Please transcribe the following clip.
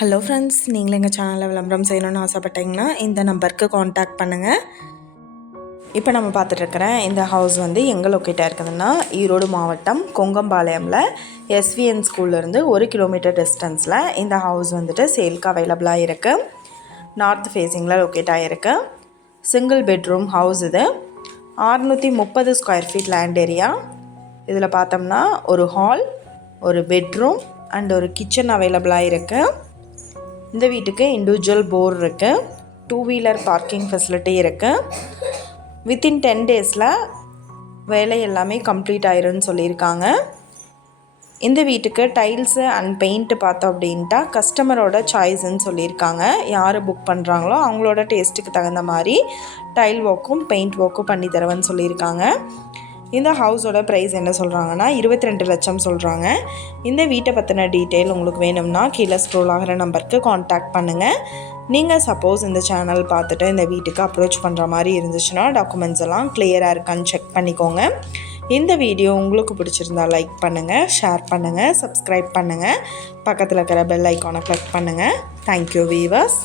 Hello friends, நீங்களும் எங்கள் சேனலில் விளம்பரம் செய்யணும்னு ஆசைப்பட்டீங்கன்னா இந்த நம்பருக்கு காண்டாக்ட் பண்ணுங்கள். இப்போ நம்ம பார்த்துட்ருக்கிற இந்த ஹவுஸ் வந்து எங்கே லொக்கேட்டாக இருக்குதுன்னா ஈரோடு மாவட்டம் கொங்கம்பாளையமில் எஸ்விஎன் ஸ்கூல்லேருந்து 1 கிலோமீட்டர் டிஸ்டன்ஸில் இந்த ஹவுஸ் வந்துட்டு சேல்க்கு அவைலபிளாக இருக்குது. நார்த் ஃபேஸிங்கில் லொக்கேட் ஆகிருக்கு. சிங்கிள் பெட்ரூம் ஹவுஸ் இது. 630 ஸ்கொயர் ஃபீட் லேண்ட் ஏரியா. இதில் பார்த்தோம்னா ஒரு ஹால், ஒரு பெட்ரூம் அண்ட் ஒரு கிச்சன் அவைலபிளாக இருக்குது. இந்த வீட்டுக்கு இண்டிவிஜுவல் போர் இருக்குது. 2 வீலர் பார்க்கிங் ஃபெசிலிட்டி இருக்குது. வித்தின் 10 டேஸில் வேலை எல்லாமே கம்ப்ளீட் ஆயிரும்னு சொல்லியிருக்காங்க. இந்த வீட்டுக்கு டைல்ஸு அண்ட் பெயிண்ட்டு பார்த்தோம் அப்படின்ட்டா கஸ்டமரோட சாய்ஸ்ன்னு சொல்லியிருக்காங்க. யார் புக் பண்ணுறாங்களோ அவங்களோட டேஸ்ட்டுக்கு தகுந்த மாதிரி டைல் ஒர்க்கும் பெயிண்ட் ஒர்க்கும் பண்ணி தருவேன்னு சொல்லியிருக்காங்க. இந்த ஹவுஸோட ப்ரைஸ் என்ன சொல்கிறாங்கன்னா 22 லட்சம் சொல்கிறாங்க. இந்த வீட்டை பற்றின டீட்டெயில் உங்களுக்கு வேணும்னா கீழே ஸ்க்ரோல் ஆகிற நம்பருக்கு காண்டாக்ட் பண்ணுங்கள். நீங்கள் சப்போஸ் இந்த சேனல் பார்த்துட்டு இந்த வீட்டுக்கு அப்ரோச் பண்ணுற மாதிரி இருந்துச்சுன்னா டாக்குமெண்ட்ஸ் எல்லாம் கிளியராக இருக்கான்னு செக் பண்ணிக்கோங்க. இந்த வீடியோ உங்களுக்கு பிடிச்சிருந்தா லைக் பண்ணுங்கள், ஷேர் பண்ணுங்கள், சப்ஸ்கிரைப் பண்ணுங்கள், பக்கத்தில் இருக்கிற பெல் ஐக்கானை கிளிக் பண்ணுங்கள். Thank you viewers.